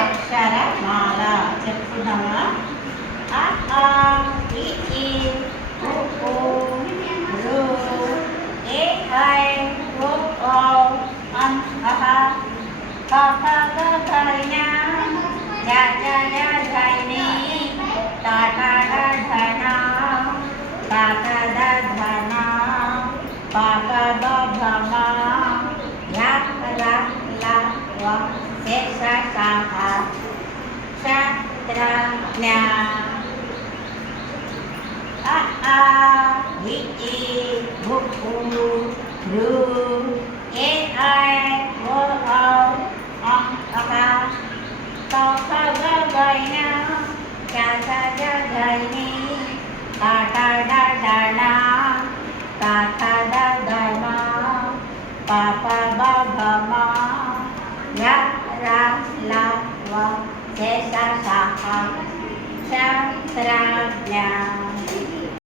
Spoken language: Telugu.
అక్షరమాల చెప్పుకుందామా? అ ఆ ఇ ఈ ఉ ఊ రు ఏ ఐ ఓ ఔ అం అహ క ఖ గ ఘ ఞ జ జ ఝ ఝ ఞ ట ఠ డ ఢ ణ క ఖ ద ఘ న ప ఫ బ భ మ య ర ల వ శ ష స హ క్ష త్ర జ్ఞ అ ఆ ఇ ఈ ఉ ఊ రు ఏ ఐ ఓ ఔ అం అహ క ఖ గ ఘ ఞ చ ఛ ఝ ఝ ఞ ట ఠ డ ఢ ణ క ఖ ద ఘ న ప ఫ బ భ మ య ర ల వ శ ష స హ క్ష త్ర జ్ఞ